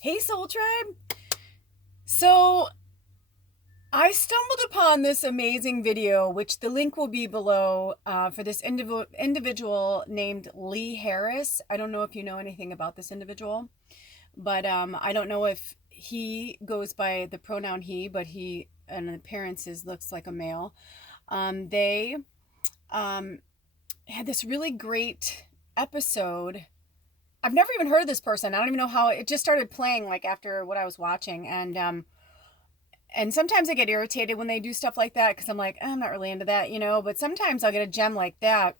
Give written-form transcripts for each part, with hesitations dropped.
Hey, Soul Tribe. So, I stumbled upon this amazing video, which the link will be below, for this individual named Lee Harris. I don't know if you know anything about this individual, but I don't know if he goes by the pronoun he, but he, in appearances, looks like a male. They um, had this really great episode. I've never even heard of this person. I don't even know how it just started playing like after what I was watching, and sometimes I get irritated when they do stuff like that because I'm like, I'm not really into that, but sometimes I'll get a gem like that.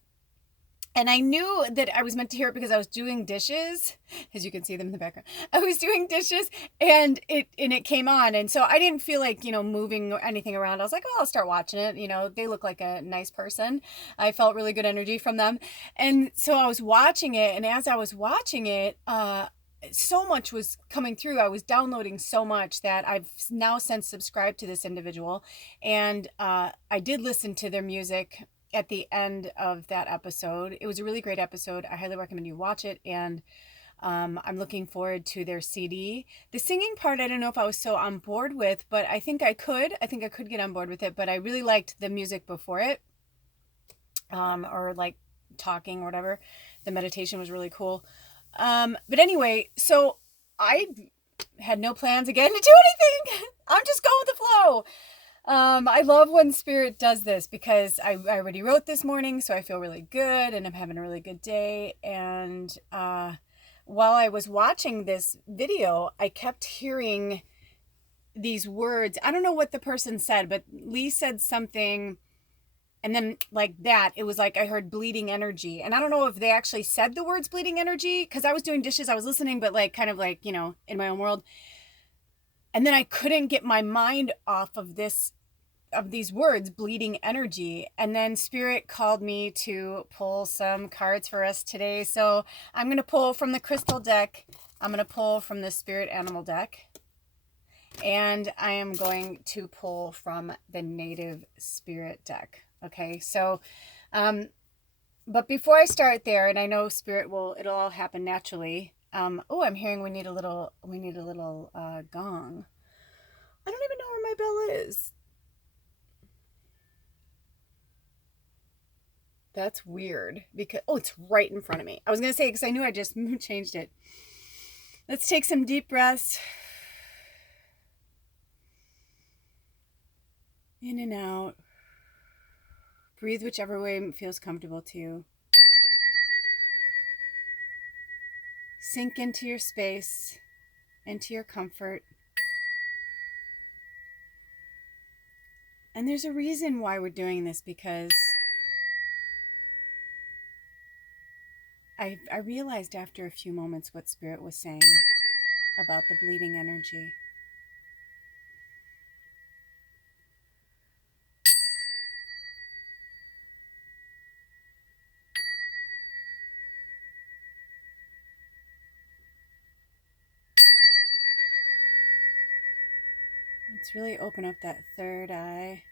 And I knew that I was meant to hear it because I was doing dishes, as you can see them in the background. I was doing dishes and it came on. And so I didn't feel like, moving anything around. I was like, oh, I'll start watching it. They look like a nice person. I felt really good energy from them. And so I was watching it, and as I was watching it, so much was coming through. I was downloading so much that I've now since subscribed to this individual, and I did listen to their music at the end of that episode. It was a really great episode. I highly recommend you watch it, and I'm looking forward to their CD. The singing part, I don't know if I was so on board with, but I think I could. I think I could get on board with it, but I really liked the music before it, or like talking or whatever. The meditation was really cool. But anyway, so I had no plans again to do anything. I'm just going with the flow. I love when spirit does this because I already wrote this morning, so I feel really good and I'm having a really good day. And while I was watching this video, I kept hearing these words. I don't know what the person said, but Lee said something, and then like that, it was like I heard bleeding energy. And I don't know if they actually said the words bleeding energy because I was doing dishes, I was listening, but like kind of like, in my own world. And then I couldn't get my mind off of these words, bleeding energy. And then spirit called me to pull some cards for us today. So I'm going to pull from the crystal deck. I'm going to pull from the spirit animal deck. And I am going to pull from the native spirit deck. Okay, so, but before I start there, and I know spirit it'll all happen naturally. Oh, I'm hearing we need a little gong. I don't even know where my bell is. That's weird because, oh, it's right in front of me. I was going to say, because I knew I just changed it. Let's take some deep breaths. In and out. Breathe whichever way feels comfortable to you. Sink into your space, into your comfort. And there's a reason why we're doing this, because I realized after a few moments what Spirit was saying about the bleeding energy. Let's really open up that third eye.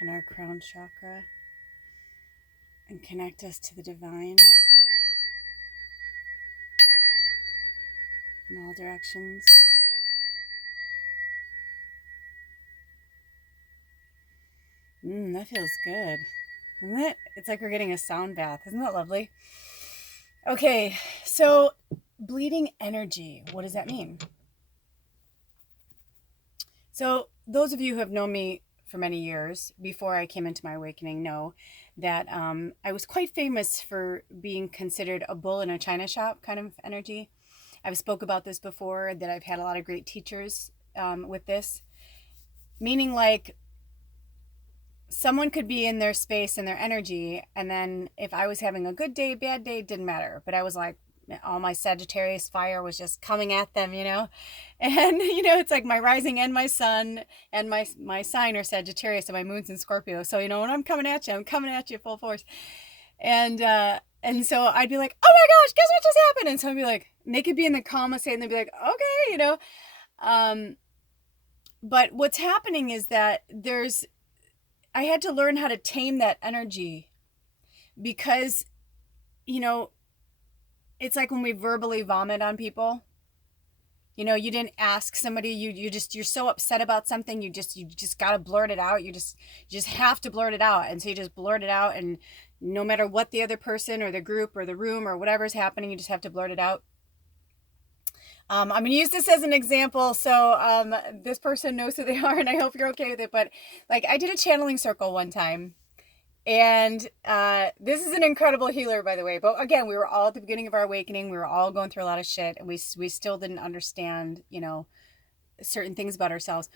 And our crown chakra. And connect us to the divine in all directions. That feels good. Isn't it? It's like we're getting a sound bath. Isn't that lovely? Okay, so bleeding energy. What does that mean? So those of you who have known me for many years before I came into my awakening know that I was quite famous for being considered a bull in a china shop kind of energy. I've spoke about this before, that I've had a lot of great teachers with this, meaning like someone could be in their space and their energy, and then if I was having a good day, bad day, didn't matter. But I was like, all my Sagittarius fire was just coming at them, and it's like my rising and my sun and my sign are Sagittarius and my moon's in Scorpio. So when I'm coming at you full force. And so I'd be like, oh my gosh, guess what just happened? And so I'd be like, and they could be in the calmest state and they'd be like, okay. But what's happening is that I had to learn how to tame that energy, because it's like when we verbally vomit on people. You know, you didn't ask somebody, you're so upset about something, you just got to blurt it out. You just have to blurt it out. And so you just blurt it out, and no matter what the other person or the group or the room or whatever's happening, you just have to blurt it out. I'm going to use this as an example. So this person knows who they are, and I hope you're okay with it. But like, I did a channeling circle one time, and this is an incredible healer, by the way. But again, we were all at the beginning of our awakening. We were all going through a lot of shit, and we still didn't understand, you know, certain things about ourselves.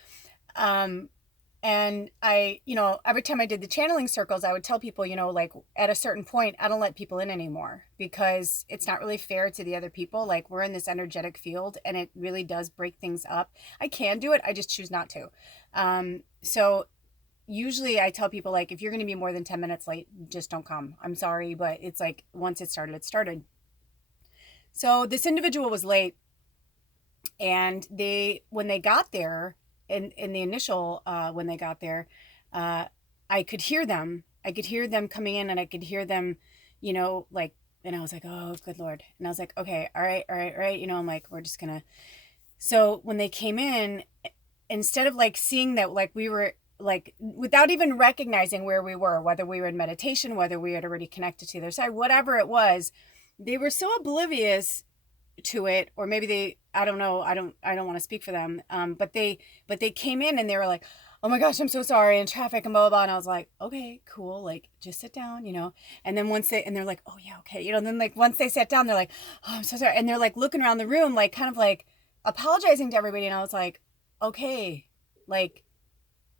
And I, you know, every time I did the channeling circles, I would tell people, you know, like at a certain point, I don't let people in anymore, because it's not really fair to the other people. Like, we're in this energetic field, and it really does break things up. I can do it, I just choose not to. So usually I tell people, like, if you're going to be more than 10 minutes late, just don't come. I'm sorry, but it's like, once it started, it started. So this individual was late, and when they got there, in the initial, when they got there, I could hear them. I could hear them coming in, and I could hear them, you know, like, and I was like, oh, good Lord. And I was like, okay, all right. You know, I'm like, we're just gonna. So when they came in, instead of like seeing that, like, we were like, without even recognizing where we were, whether we were in meditation, whether we had already connected to the other side, whatever it was, they were so oblivious to it. Or maybe they, I don't know, I don't want to speak for them, but they came in, and they were like, oh my gosh, I'm so sorry, and traffic and blah blah blah. And I was like, okay, cool, like, just sit down, you know. And then they're like, oh yeah, okay, you know. And then like once they sat down, they're like, oh, I'm so sorry. And they're like looking around the room, like kind of like apologizing to everybody. And I was like, okay, like,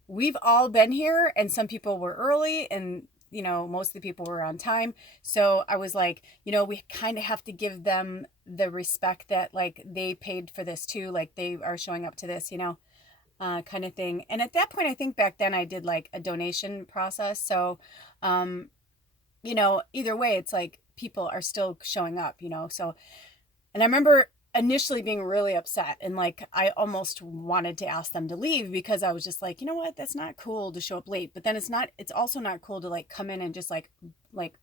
we've all been here, and some people were early, and you know, most of the people were on time. So I was like, you know, we kind of have to give them the respect that, like, they paid for this too, like they are showing up to this, you know, kind of thing. And at that point, I think back then I did like a donation process. So you know, either way, it's like people are still showing up, you know. So, and I remember initially being really upset, and like I almost wanted to ask them to leave, because I was just like, you know what, that's not cool to show up late. But then it's also not cool to like come in and just like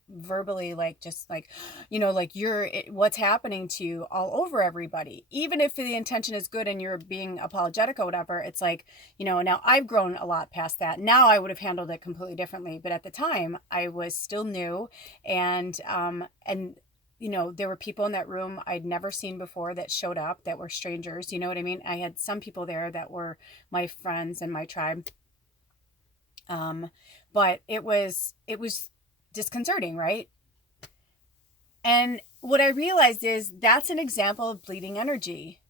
verbally, like, just like, you know, like what's happening to you all over everybody, even if the intention is good and you're being apologetic or whatever. It's like, you know, now I've grown a lot past that. Now I would have handled it completely differently, but at the time I was still new. And you know, there were people in that room I'd never seen before that showed up, that were strangers. You know what I mean? I had some people there that were my friends and my tribe. But it was disconcerting, right? And what I realized is that's an example of bleeding energy.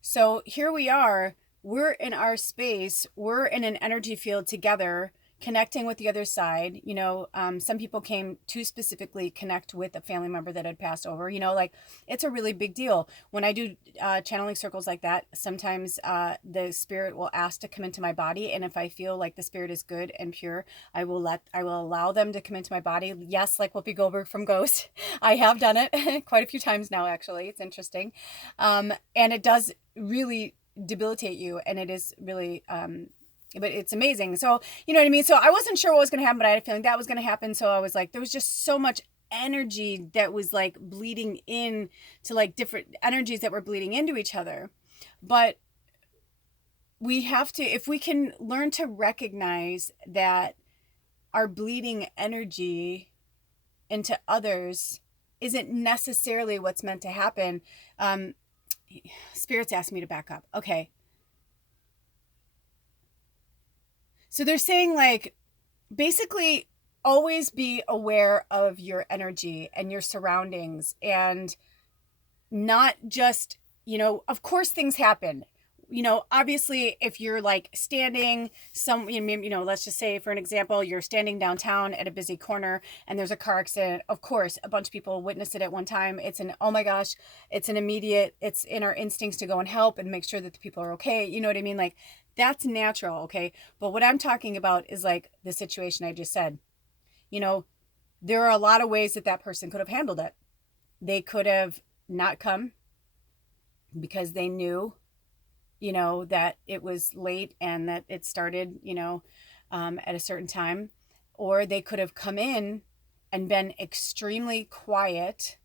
So here we are, we're in our space, we're in an energy field together, connecting with the other side. You know, some people came to specifically connect with a family member that had passed over. You know, like, it's a really big deal. When I do channeling circles like that, sometimes the spirit will ask to come into my body, and if I feel like the spirit is good and pure, I will allow them to come into my body. Yes, like Whoopi Goldberg from Ghost. I have done it quite a few times now, actually. It's interesting, and it does really debilitate you, and it is really but it's amazing. So, you know what I mean? So I wasn't sure what was going to happen, but I had a feeling that was going to happen. So I was like, there was just so much energy that was like bleeding in to like different energies that were bleeding into each other. But we have to, if we can learn to recognize that our bleeding energy into others isn't necessarily what's meant to happen. Spirits asked me to back up. Okay. So they're saying, like, basically always be aware of your energy and your surroundings, and not just, you know, of course things happen. You know, obviously, if you're like standing you know, let's just say for an example, you're standing downtown at a busy corner and there's a car accident. Of course, a bunch of people witnessed it at one time. Oh my gosh, it's in our instincts to go and help and make sure that the people are okay. You know what I mean? Like, that's natural. Okay. But what I'm talking about is like the situation I just said. You know, there are a lot of ways that person could have handled it. They could have not come because they knew, you know, that it was late and that it started, you know, at a certain time. Or they could have come in and been extremely quiet,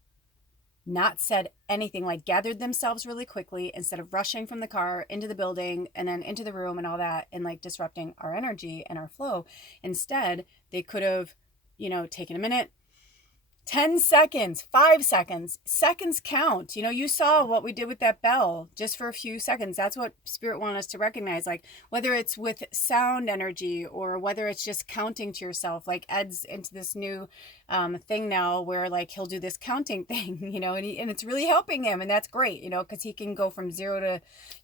not said anything, like gathered themselves really quickly instead of rushing from the car into the building and then into the room and all that and like disrupting our energy and our flow. Instead, they could have, taken a minute, 10 seconds, 5 seconds, seconds count. You saw what we did with that bell just for a few seconds. That's what Spirit wanted us to recognize. Like whether it's with sound energy or whether it's just counting to yourself, like Ed's into this new thing now where like he'll do this counting thing, and it's really helping him. And that's great, because he can go from 0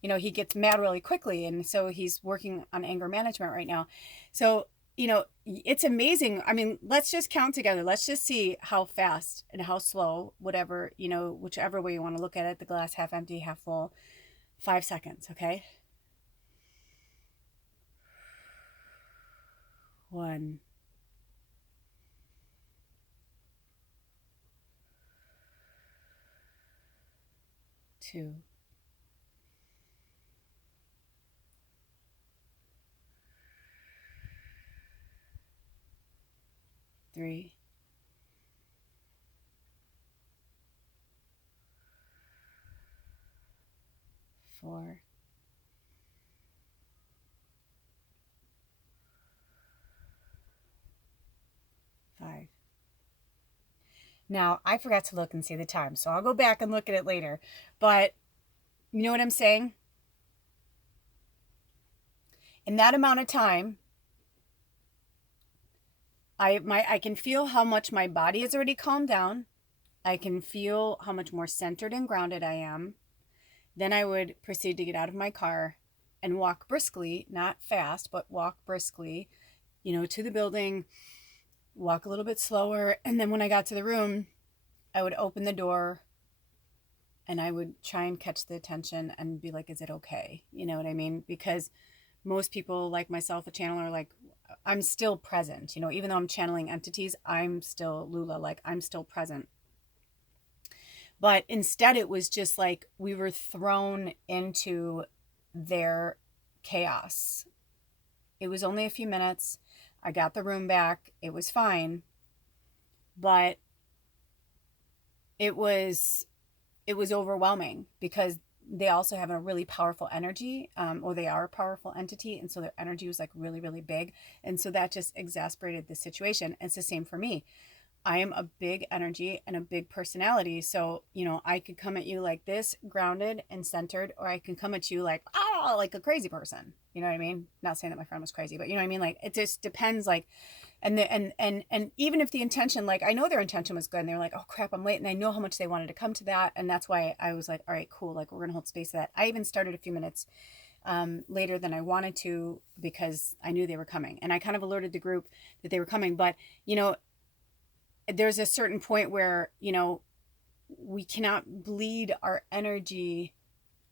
to, he gets mad really quickly. And so he's working on anger management right now. So it's amazing. I mean, let's just count together. Let's just see how fast and how slow, whatever, whichever way you want to look at it, the glass half empty, half full. 5 seconds, okay? 1, 2, 3, 4, 5. Now, I forgot to look and see the time, so I'll go back and look at it later. But you know what I'm saying? In that amount of time, I can feel how much my body has already calmed down. I can feel how much more centered and grounded I am. Then I would proceed to get out of my car and walk briskly, not fast, but walk briskly, to the building, walk a little bit slower. And then when I got to the room, I would open the door and I would try and catch the attention and be like, is it okay? You know what I mean? Because most people like myself, a channeler, like I'm still present, even though I'm channeling entities, I'm still Lula, like I'm still present. But instead it was just like we were thrown into their chaos. It was only a few minutes. I got the room back. It was fine. But it was overwhelming because they also have a really powerful energy, or they are a powerful entity. And so their energy was like really, really big. And so that just exasperated the situation. It's the same for me. I am a big energy and a big personality. So, I could come at you like this, grounded and centered, or I can come at you like, like a crazy person. You know what I mean? Not saying that my friend was crazy, but you know what I mean? Like, it just depends. Like, and even if the intention, like, I know their intention was good and they're like, oh crap, I'm late. And I know how much they wanted to come to that. And that's why I was like, all right, cool. Like, we're going to hold space for that. I even started a few minutes later than I wanted to because I knew they were coming. And I kind of alerted the group that they were coming. But, there's a certain point where, we cannot bleed our energy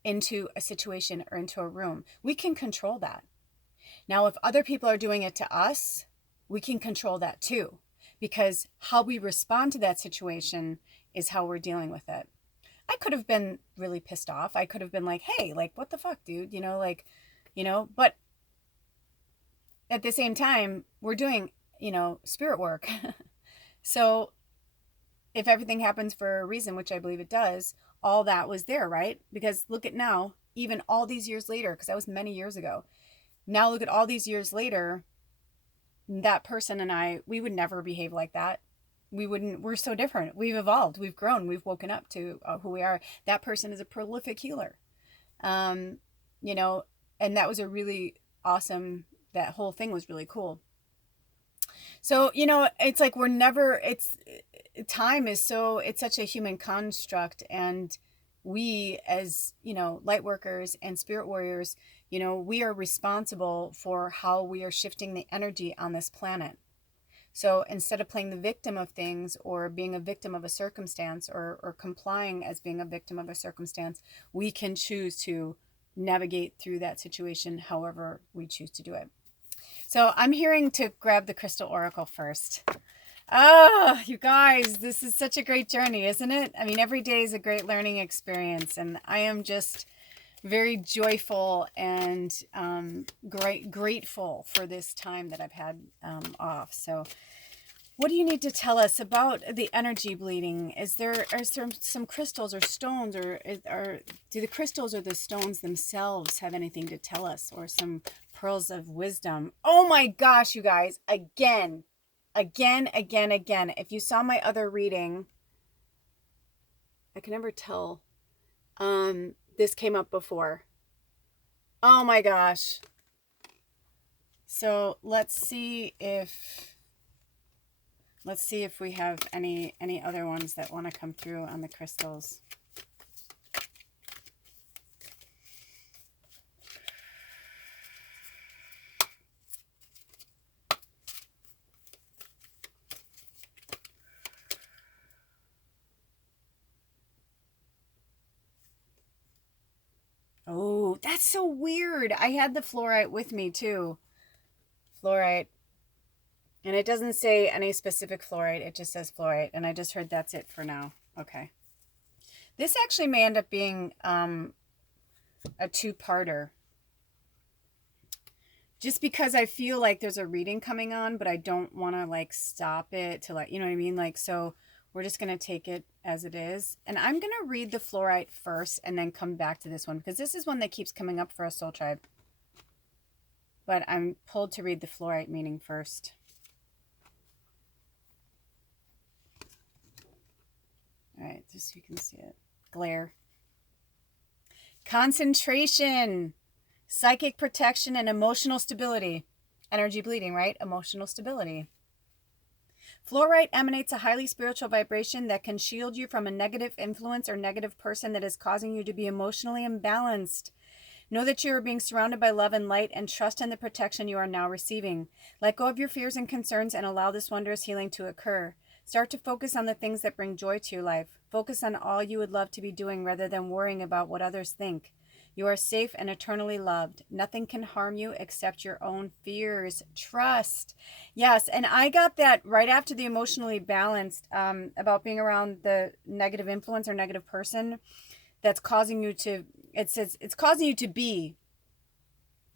into a situation or into a room. We can control that. Now, if other people are doing it to us, we can control that too, because how we respond to that situation is how we're dealing with it. I could have been really pissed off. I could have been like, hey, like, what the fuck, dude? But at the same time, we're doing, spirit work. So if everything happens for a reason, which I believe it does, all that was there, right? Because look at now, even all these years later, because that was many years ago. Now look at all these years later, that person and I, we would never behave like that. We're so different. We've evolved, we've grown, we've woken up to who we are. That person is a prolific healer. And that was a really awesome, that whole thing was really cool. So, it's like time is it's such a human construct, and we as, light workers and spirit warriors, we are responsible for how we are shifting the energy on this planet. So instead of playing the victim of things or being a victim of a circumstance or complying as being a victim of a circumstance, we can choose to navigate through that situation however we choose to do it. So I'm hearing to grab the crystal oracle first. You guys, this is such a great journey, isn't it? I mean, every day is a great learning experience, and I am just very joyful and grateful for this time that I've had off. So What do you need to tell us about the energy bleeding? Is there some crystals or stones, or do the crystals or the stones themselves have anything to tell us, or some pearls of wisdom? Oh my gosh, you guys, again. If you saw my other reading, I can never tell. This came up before. Oh my gosh. So let's see if we have any other ones that want to come through on the crystals. Oh, that's so weird. I had the fluorite with me too. Fluorite. And it doesn't say any specific fluorite. It just says fluorite. And I just heard that's it for now. Okay. This actually may end up being a two-parter. Just because I feel like there's a reading coming on, but I don't want to like stop it to like, you know what I mean? Like, so we're just going to take it as it is. And I'm going to read the fluorite first and then come back to this one, because this is one that keeps coming up for a soul tribe. But I'm pulled to read the fluorite meaning first. All right, just so you can see it. Glare. Concentration, psychic protection, and emotional stability. Energy bleeding, right? Emotional stability. Fluorite emanates a highly spiritual vibration that can shield you from a negative influence or negative person that is causing you to be emotionally imbalanced. Know that you are being surrounded by love and light, and trust in the protection you are now receiving. Let go of your fears and concerns and allow this wondrous healing to occur. Start to focus on the things that bring joy to your life. Focus on all you would love to be doing rather than worrying about what others think. You are safe and eternally loved. Nothing can harm you except your own fears. Trust. Yes, and I got that right after the emotionally balanced, about being around the negative influence or negative person that's causing you to, it says it's causing you to be.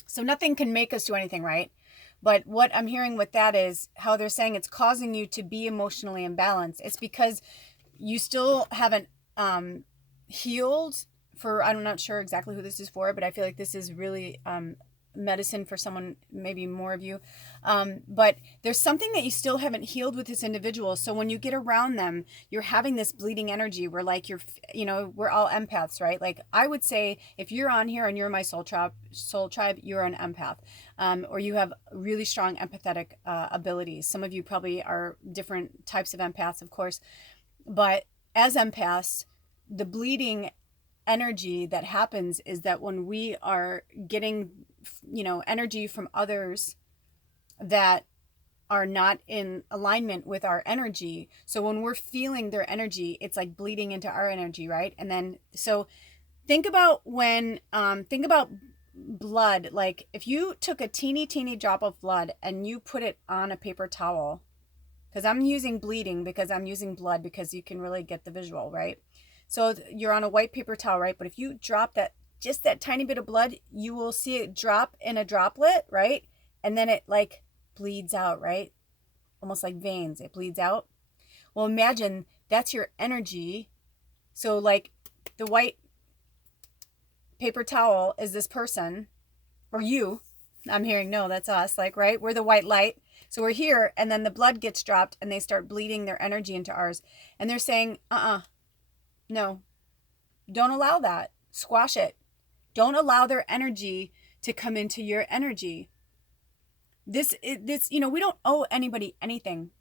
So nothing can make us do anything, right? But what I'm hearing with that is how they're saying it's causing you to be emotionally imbalanced. It's because you still haven't healed for, I'm not sure exactly who this is for, but I feel like this is really medicine for someone, maybe more of you. But there's something that you still haven't healed with this individual. So when you get around them, you're having this bleeding energy where like you're, you know, we're all empaths, right? Like I would say if you're on here and you're my soul tribe, you're an empath, or you have really strong empathetic abilities. Some of you probably are different types of empaths, of course, but as empaths, the bleeding energy that happens is that when we are getting, you know, energy from others that are not in alignment with our energy. So when we're feeling their energy, it's like bleeding into our energy, right? And then, so think about when, think about blood. Like if you took a teeny drop of blood and you put it on a paper towel, because I'm using bleeding because I'm using blood because you can really get the visual, right? So you're on a white paper towel, right? But if you drop that, just that tiny bit of blood, you will see it drop in a droplet, right? And then it like bleeds out, right? Almost like veins, it bleeds out. Well, imagine that's your energy. So like the white paper towel is this person, or you. I'm hearing, no, that's us, like, right? We're the white light. So we're here, and then the blood gets dropped and they start bleeding their energy into ours. And they're saying, no, don't allow that. Squash it. Don't allow their energy to come into your energy. This, you know, we don't owe anybody anything,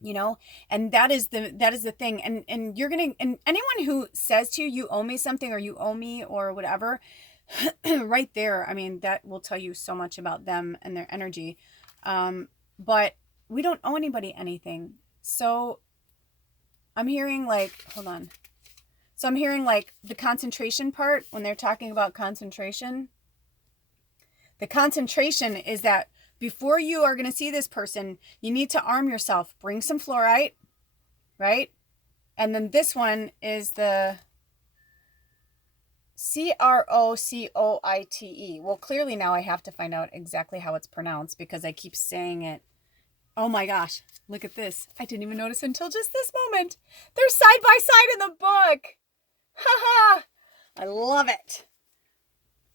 you know, and that is the thing. And you're going to, and anyone who says to you, you owe me something, or you owe me, or whatever, right there, I mean, that will tell you so much about them and their energy. But we don't owe anybody anything. So I'm hearing like, hold on. So I'm hearing like the concentration part, when they're talking about concentration. The concentration is that before you are going to see this person, you need to arm yourself. Bring some fluorite, right? And then this one is the CROCOITE. Well, clearly now I have to find out exactly how it's pronounced because I keep saying it. Oh my gosh. Look at this. I didn't even notice until just this moment. They're side by side in the book. Ha ha. I love it.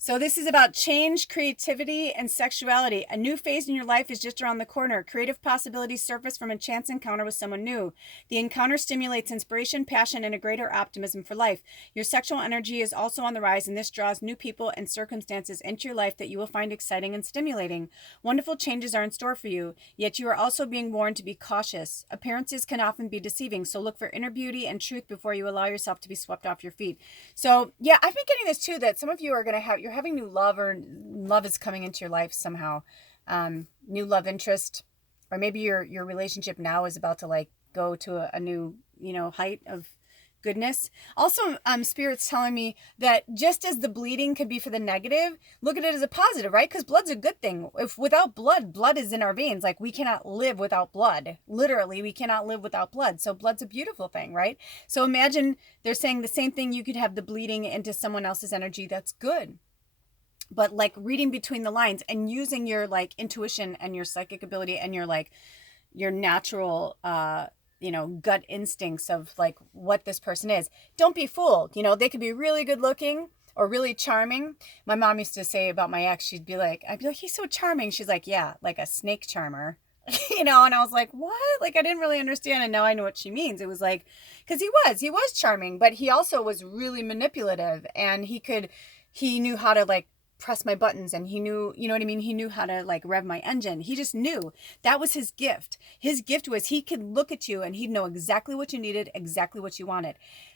So this is about change, creativity, and sexuality. A new phase in your life is just around the corner. Creative possibilities surface from a chance encounter with someone new. The encounter stimulates inspiration, passion, and a greater optimism for life. Your sexual energy is also on the rise, and this draws new people and circumstances into your life that you will find exciting and stimulating. Wonderful changes are in store for you, yet you are also being warned to be cautious. Appearances can often be deceiving, so look for inner beauty and truth before you allow yourself to be swept off your feet. So, yeah, I've been getting this too, that some of you are going to have, you're having new love, or love is coming into your life somehow. New love interest, or maybe your relationship now is about to like go to a new, height of goodness. Also, Spirit's telling me that just as the bleeding could be for the negative, look at it as a positive, right? Because blood's a good thing. If without blood is in our veins. Like, we cannot live without blood. Literally, we cannot live without blood. So blood's a beautiful thing, right? So imagine they're saying the same thing. You could have the bleeding into someone else's energy. That's good. But like reading between the lines and using your like intuition and your psychic ability and your like your natural gut instincts of like what this person is. Don't be fooled. They could be really good looking or really charming. My mom used to say about my ex, I'd be like, he's so charming. She's like, yeah, like a snake charmer. And I was like, what? Like, I didn't really understand. And now I know what she means. It was like, because he was charming, but he also was really manipulative, and he knew how to like press my buttons, and he knew, you know what I mean? He knew how to like rev my engine. He just knew. That was his gift. His gift was he could look at you and he'd know exactly what you needed, exactly what you wanted.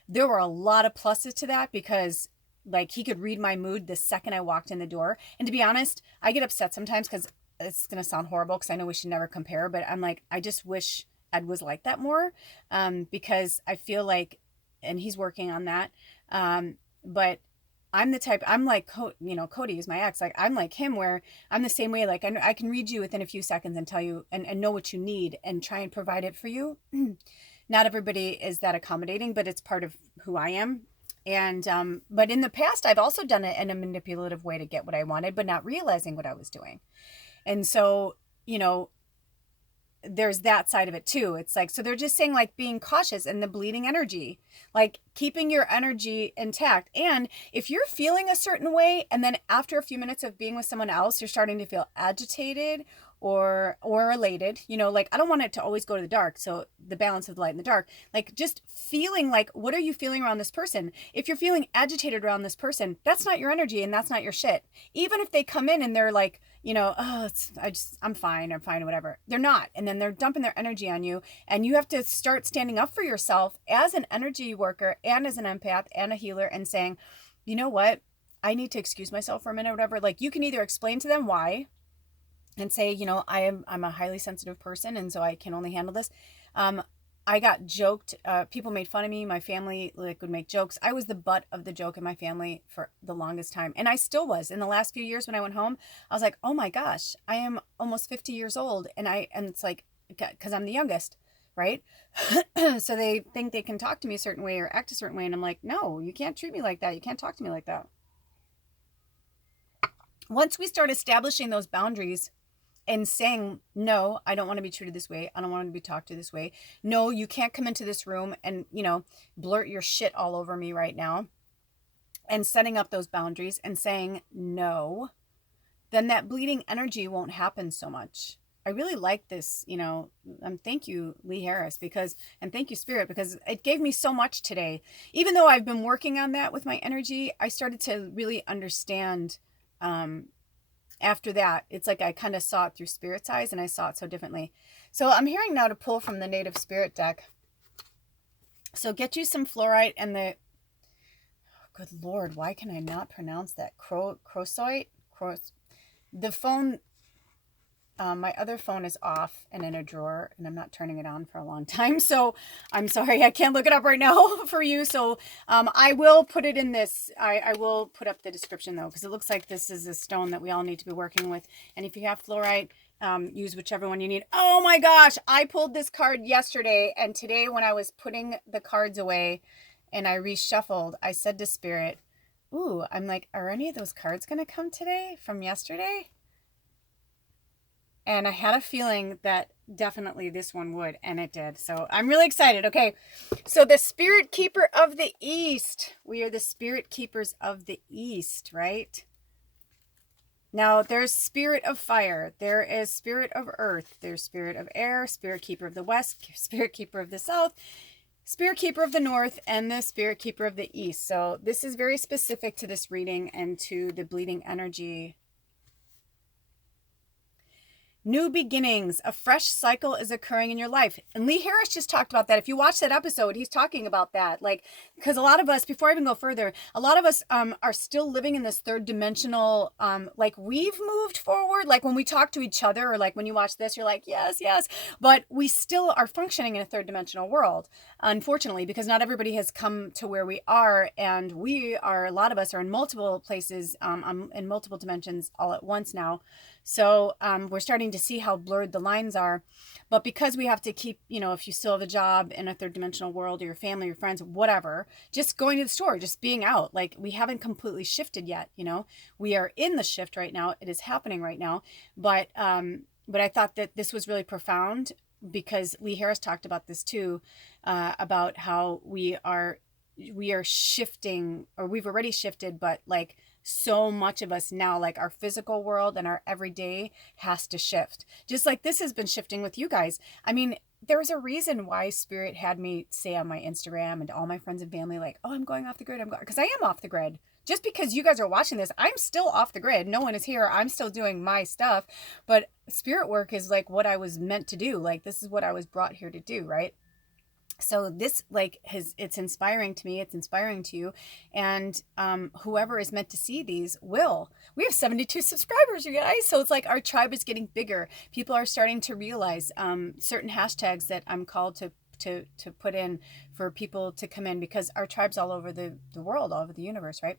There were a lot of pluses to that, because like he could read my mood the second I walked in the door. And to be honest, I get upset sometimes, because it's going to sound horrible, because I know we should never compare, but I'm like, I just wish Ed was like that more, because I feel like, and he's working on that, but I'm the type, I'm like, Cody is my ex. Like, I'm like him, where I'm the same way. Like, I can read you within a few seconds and tell you and know what you need and try and provide it for you. Not everybody is that accommodating, but it's part of who I am. And, but in the past, I've also done it in a manipulative way to get what I wanted, but not realizing what I was doing. And so, there's that side of it too. It's like, so they're just saying like being cautious and the bleeding energy, like keeping your energy intact. And if you're feeling a certain way, and then after a few minutes of being with someone else, you're starting to feel agitated or elated, like, I don't want it to always go to the dark. So the balance of the light and the dark, like just feeling like, what are you feeling around this person? If you're feeling agitated around this person, that's not your energy and that's not your shit. Even if they come in and they're like, I'm fine, whatever. They're not. And then they're dumping their energy on you, and you have to start standing up for yourself as an energy worker and as an empath and a healer, and saying, you know what? I need to excuse myself for a minute or whatever. Like, you can either explain to them why and say, I'm a highly sensitive person, and so I can only handle this. I got joked. People made fun of me. My family would make jokes. I was the butt of the joke in my family for the longest time. And I still was. In the last few years when I went home, I was like, oh my gosh, I am almost 50 years old. And it's like, because I'm the youngest, right? So they think they can talk to me a certain way or act a certain way. And I'm like, no, you can't treat me like that. You can't talk to me like that. Once we start establishing those boundaries, and saying, no, I don't want to be treated this way. I don't want to be talked to this way. No, you can't come into this room and, blurt your shit all over me right now. And setting up those boundaries and saying no, then that bleeding energy won't happen so much. I really like this, thank you, Lee Harris, and thank you, Spirit, because it gave me so much today. Even though I've been working on that with my energy, I started to really understand, after that, it's like I kind of saw it through Spirit's eyes, and I saw it so differently. So I'm hearing now to pull from the Native Spirit deck. So get you some fluorite and the, good Lord, why can I not pronounce that? CROCOITE? The phone, my other phone is off and in a drawer, and I'm not turning it on for a long time. So I'm sorry, I can't look it up right now for you. So I will put it in this. I will put up the description though, because it looks like this is a stone that we all need to be working with. And if you have fluorite, use whichever one you need. Oh my gosh, I pulled this card yesterday, and today when I was putting the cards away and I reshuffled, I said to Spirit, ooh, I'm like, are any of those cards going to come today from yesterday? And I had a feeling that definitely this one would, and it did. So I'm really excited. Okay, so the spirit keeper of the East. We are the spirit keepers of the East, right? Now there's spirit of fire, there is spirit of earth, there's spirit of air, spirit keeper of the West, spirit keeper of the South, spirit keeper of the North, and the spirit keeper of the East. So this is very specific to this reading and to the bleeding energy. New beginnings, a fresh cycle is occurring in your life. And Lee Harris just talked about that. If you watch that episode, he's talking about that. Like, because a lot of us, before I even go further, a lot of us are still living in this third dimensional, like we've moved forward. Like when we talk to each other, or like when you watch this, you're like, yes, yes. But we still are functioning in a third dimensional world, unfortunately, because not everybody has come to where we are. And we are, a lot of us are in multiple places, in multiple dimensions all at once now. So we're starting to see how blurred the lines are. But because we have to keep, if you still have a job in a third dimensional world, or your family, your friends, whatever, just going to the store, just being out, like we haven't completely shifted yet. We are in the shift right now. It is happening right now. But I thought that this was really profound, because Lee Harris talked about this too, about how we are shifting, or we've already shifted, but like so much of us now, like our physical world and our everyday has to shift. Just like this has been shifting with you guys. I mean, there was a reason why Spirit had me say on my Instagram and all my friends and family, like, oh, I'm going off the grid. Because I am off the grid. Just because you guys are watching this, I'm still off the grid. No one is here. I'm still doing my stuff. But spirit work is like what I was meant to do. Like, this is what I was brought here to do, right? So this it's inspiring to me, it's inspiring to you, and whoever is meant to see these will. We have 72 subscribers, you guys, so it's like our tribe is getting bigger. People are starting to realize certain hashtags that I'm called to put in for people to come in, because our tribe's all over the world, all over the universe, right?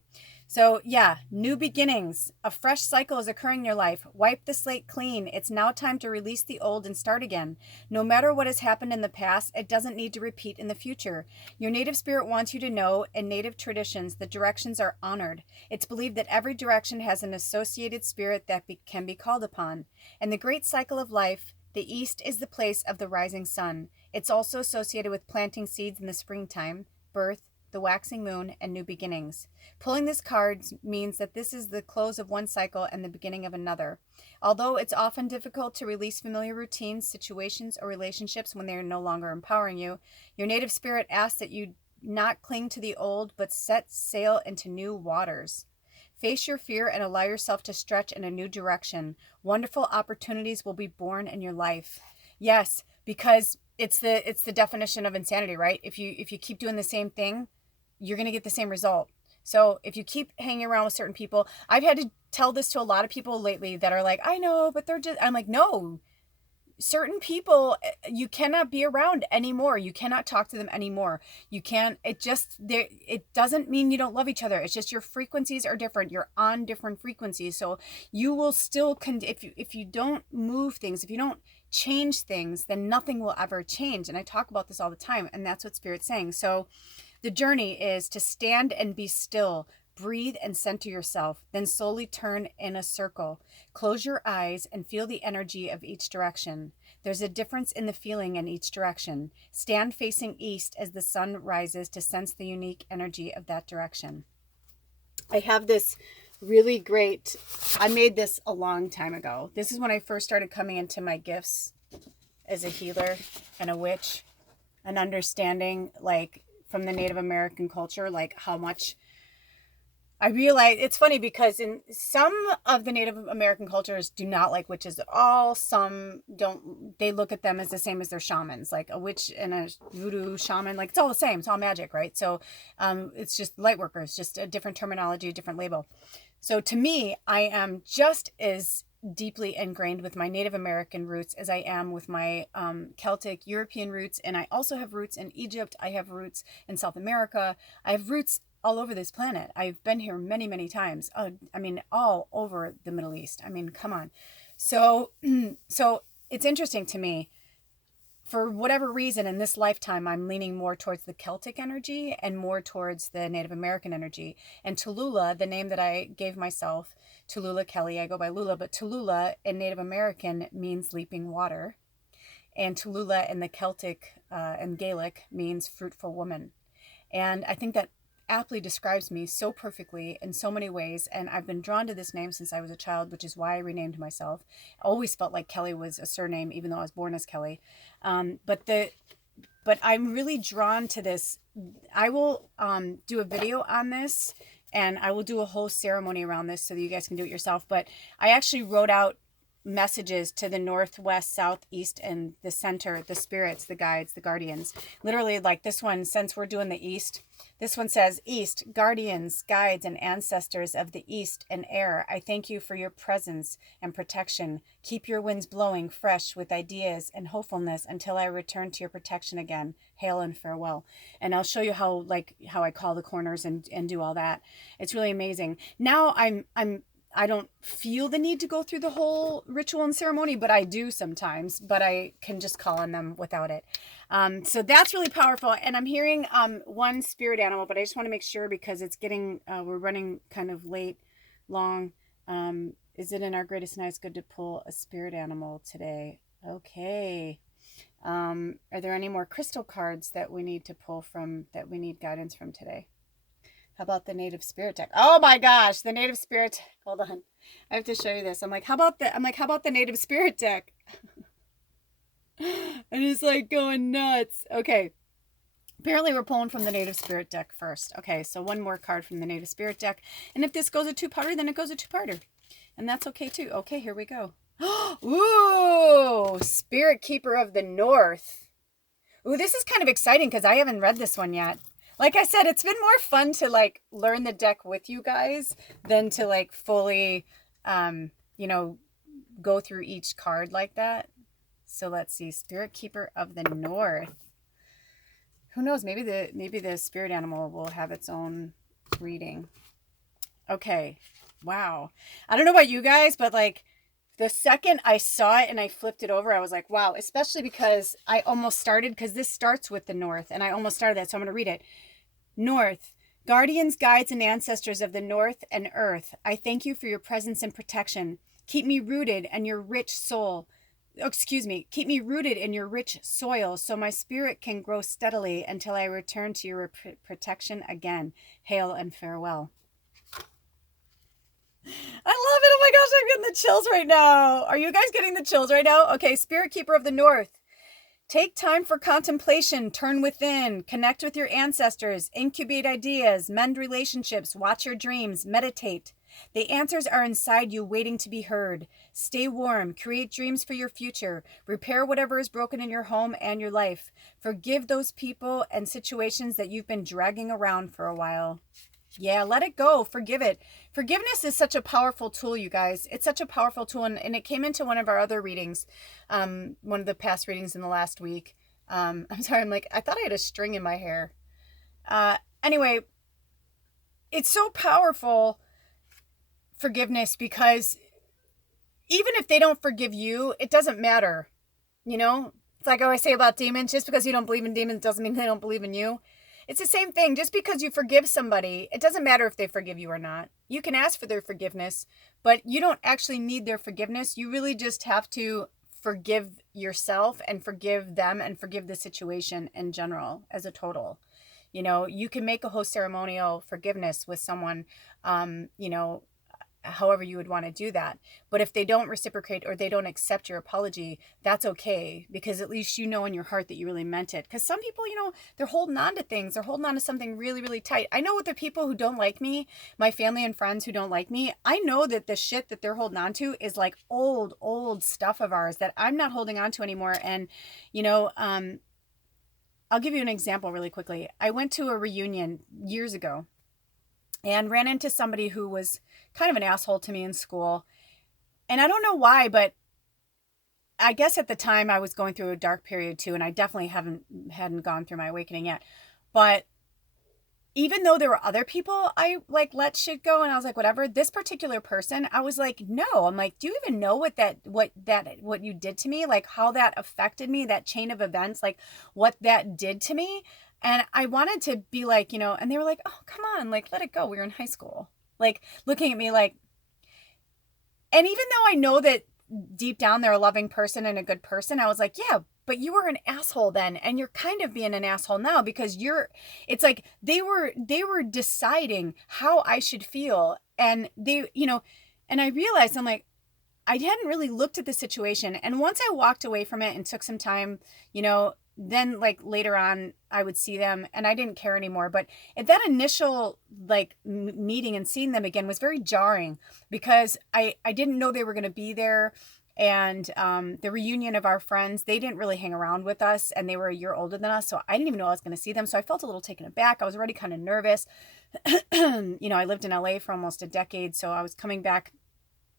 So yeah, new beginnings, a fresh cycle is occurring in your life. Wipe the slate clean. It's now time to release the old and start again. No matter what has happened in the past, it doesn't need to repeat in the future. Your native spirit wants you to know, in native traditions, the directions are honored. It's believed that every direction has an associated spirit that can be called upon. In the great cycle of life, the East is the place of the rising sun. It's also associated with planting seeds in the springtime, birth, the waxing moon, and new beginnings. Pulling this card means that this is the close of one cycle and the beginning of another. Although it's often difficult to release familiar routines, situations, or relationships when they are no longer empowering you, your native spirit asks that you not cling to the old, but set sail into new waters. Face your fear and allow yourself to stretch in a new direction. Wonderful opportunities will be born in your life. Yes, because it's the definition of insanity, right? If you keep doing the same thing, you're going to get the same result. So if you keep hanging around with certain people, I've had to tell this to a lot of people lately that are like, I know, but I'm like, no, certain people you cannot be around anymore. You cannot talk to them anymore. You can't, it doesn't mean you don't love each other. It's just your frequencies are different. You're on different frequencies. So you will still, if you don't move things, if you don't change things, then nothing will ever change. And I talk about this all the time, and that's what Spirit's saying. So the journey is to stand and be still, breathe and center yourself, then slowly turn in a circle. Close your eyes and feel the energy of each direction. There's a difference in the feeling in each direction. Stand facing east as the sun rises to sense the unique energy of that direction. I have this really great, I made this a long time ago. This is when I first started coming into my gifts as a healer and a witch, and understanding, like, from the Native American culture, like how much I realize. It's funny because in some of the Native American cultures do not like witches at all. Some don't. They look at them as the same as their shamans, like a witch and a voodoo shaman. Like, it's all the same. It's all magic, right? So it's just light workers, just a different terminology, a different label. So to me, I am just as deeply ingrained with my Native American roots as I am with my Celtic European roots. And I also have roots in Egypt. I have roots in South America. I have roots all over this planet. I've been here many, many times. I mean, all over the Middle East. I mean, come on. So it's interesting to me. For whatever reason, in this lifetime, I'm leaning more towards the Celtic energy and more towards the Native American energy. And Tallulah, the name that I gave myself, Lulakelly, I go by Lula, but Tallulah in Native American means leaping water. and to Lula in the Celtic and Gaelic means fruitful woman. And I think that aptly describes me so perfectly in so many ways. And I've been drawn to this name since I was a child, which is why I renamed myself. I always felt like Kelly was a surname, even though I was born as Kelly. But I'm really drawn to this. I will do a video on this, and I will do a whole ceremony around this so that you guys can do it yourself. But I actually wrote out messages to the northwest, southeast, and the center, the spirits, the guides, the guardians. Literally, like this one, since we're doing the east, this one says, East, guardians, guides, and ancestors of the east and air, I thank you for your presence and protection. Keep your winds blowing fresh with ideas and hopefulness until I return to your protection again. Hail and farewell. And I'll show you how I call the corners and do all that. It's really amazing. Now I don't feel the need to go through the whole ritual and ceremony, but I do sometimes, but I can just call on them without it. So that's really powerful. And I'm hearing one spirit animal, but I just want to make sure because it's getting, we're running kind of late, long. Is it in our greatest nights good to pull a spirit animal today? Okay. Are there any more crystal cards that we need to pull from, that we need guidance from today? How about the native spirit deck? Oh my gosh, the native spirit. Hold on. I have to show you this. How about the native spirit deck? And it's like going nuts. Okay. Apparently we're pulling from the native spirit deck first. Okay, so one more card from the native spirit deck. And if this goes a two-parter, then it goes a two-parter. And that's okay too. Okay, here we go. Ooh, Spirit Keeper of the North. Ooh, this is kind of exciting because I haven't read this one yet. Like I said, it's been more fun to like learn the deck with you guys than to like fully, go through each card like that. So let's see, Spirit Keeper of the North. Who knows? Maybe the spirit animal will have its own reading. Okay. Wow. I don't know about you guys, but like the second I saw it and I flipped it over, I was like, wow, especially because I almost started, because this starts with the North and I almost started that. So I'm going to read it. North, guardians, guides, and ancestors of the North and Earth, I thank you for your presence and protection. Keep me rooted in your rich soul. Keep me rooted in your rich soil so my spirit can grow steadily until I return to your protection again. Hail and farewell. I love it. Oh my gosh, I'm getting the chills right now. Are you guys getting the chills right now? Okay, Spirit Keeper of the North. Take time for contemplation, turn within, connect with your ancestors, incubate ideas, mend relationships, watch your dreams, meditate. The answers are inside you waiting to be heard. Stay warm, create dreams for your future, repair whatever is broken in your home and your life. Forgive those people and situations that you've been dragging around for a while. Yeah, let it go. Forgive it. Forgiveness is such a powerful tool, you guys. It's such a powerful tool. And it came into one of our other readings, one of the past readings in the last week. I'm sorry. I thought I had a string in my hair. Anyway, it's so powerful, forgiveness, because even if they don't forgive you, it doesn't matter. You know, it's like I always say about demons, just because you don't believe in demons doesn't mean they don't believe in you. It's the same thing. Just because you forgive somebody, it doesn't matter if they forgive you or not. You can ask for their forgiveness, but you don't actually need their forgiveness. You really just have to forgive yourself and forgive them and forgive the situation in general as a total. You know, you can make a whole ceremonial forgiveness with someone, however you would want to do that. But if they don't reciprocate or they don't accept your apology, that's okay, because at least you know in your heart that you really meant it. Because some people, they're holding on to things. They're holding on to something really, really tight. I know with the people who don't like me, my family and friends who don't like me, I know that the shit that they're holding on to is like old stuff of ours that I'm not holding on to anymore. And, I'll give you an example really quickly. I went to a reunion years ago and ran into somebody who was kind of an asshole to me in school. And I don't know why, but I guess at the time I was going through a dark period too, and I definitely hadn't gone through my awakening yet. But even though there were other people I let shit go and I was like, whatever, this particular person, I was like, no. I'm like, do you even know what you did to me? Like how that affected me, that chain of events, like what that did to me. And I wanted to be like, and they were like, oh, come on, like, let it go. We were in high school. Like looking at me like, and even though I know that deep down they're a loving person and a good person. I was like, yeah, but you were an asshole then, and you're kind of being an asshole now, because it's like they were deciding how I should feel. And and I realized, I'm like, I hadn't really looked at the situation. And once I walked away from it and took some time, then like later on I would see them and I didn't care anymore. But at that initial like meeting and seeing them again was very jarring, because I didn't know they were going to be there. And the reunion of our friends, they didn't really hang around with us, and they were a year older than us. So I didn't even know I was going to see them. So I felt a little taken aback. I was already kind of nervous. I lived in LA for almost a decade. So I was coming back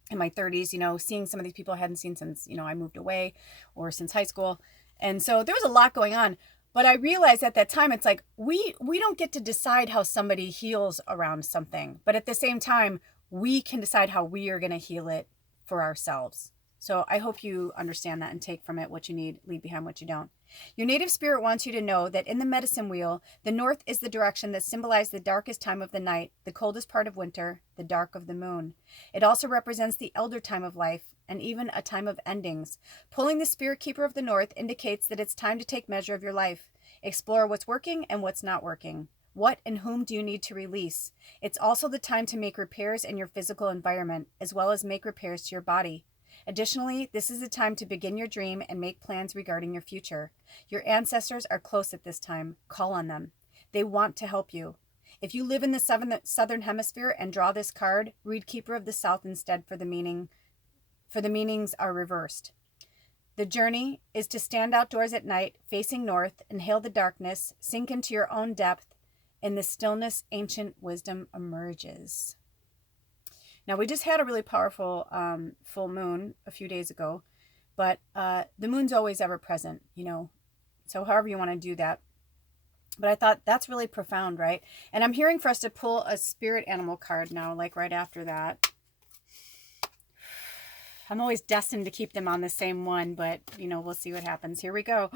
in my 30s, seeing some of these people I hadn't seen since, I moved away, or since high school. And so there was a lot going on. But I realized at that time, it's like, we don't get to decide how somebody heals around something. But at the same time, we can decide how we are going to heal it for ourselves. So I hope you understand that and take from it what you need, leave behind what you don't. Your native spirit wants you to know that in the medicine wheel, the north is the direction that symbolizes the darkest time of the night, the coldest part of winter, the dark of the moon. It also represents the elder time of life, and even a time of endings. Pulling the spirit keeper of the north indicates that it's time to take measure of your life. Explore what's working and what's not working. What and whom do you need to release? It's also the time to make repairs in your physical environment, as well as make repairs to your body. Additionally, this is the time to begin your dream and make plans regarding your future. Your ancestors are close at this time. Call on them. They want to help you. If you live in the southern hemisphere and draw this card, read Keeper of the South instead, for the meanings are reversed. The journey is to stand outdoors at night, facing north, inhale the darkness, sink into your own depth. In the stillness, ancient wisdom emerges. Now, we just had a really powerful full moon a few days ago, but the moon's always ever present, so however you want to do that. But I thought that's really profound, right? And I'm hearing for us to pull a spirit animal card now, like right after that. I'm always destined to keep them on the same one, but, we'll see what happens. Here we go.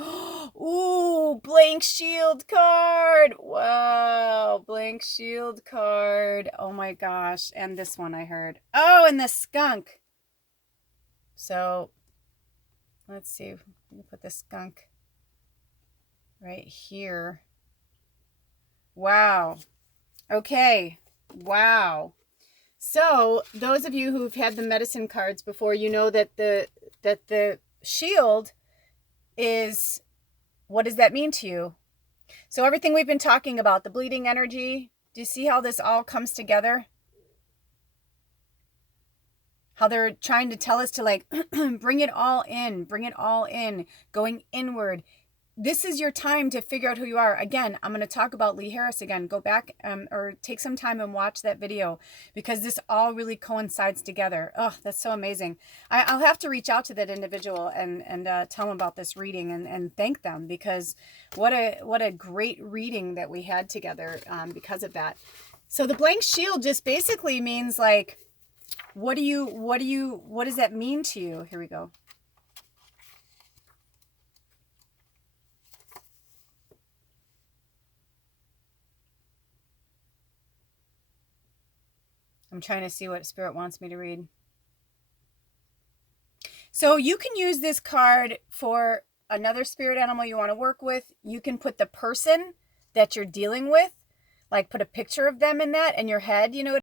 Ooh, blank shield card. Wow, blank shield card. Oh my gosh. And this one I heard. Oh, and the skunk. So, let's see. Let me put the skunk right here. Wow. Okay. Wow. So those of you who've had the medicine cards before, you know that the shield is, what does that mean to you? So everything we've been talking about, the bleeding energy, do you see how this all comes together? How they're trying to tell us to like, bring it all in, going inward. This is your time to figure out who you are. Again, I'm going to talk about Lee Harris again. Go back or take some time and watch that video, because this all really coincides together. Oh, that's so amazing. I'll have to reach out to that individual and tell them about this reading and thank them, because what a great reading that we had together because of that. So the blank shield just basically means like, what does that mean to you? Here we go. I'm trying to see what Spirit wants me to read. So you can use this card for another spirit animal you want to work with. You can put the person that you're dealing with, like put a picture of them in that in your head,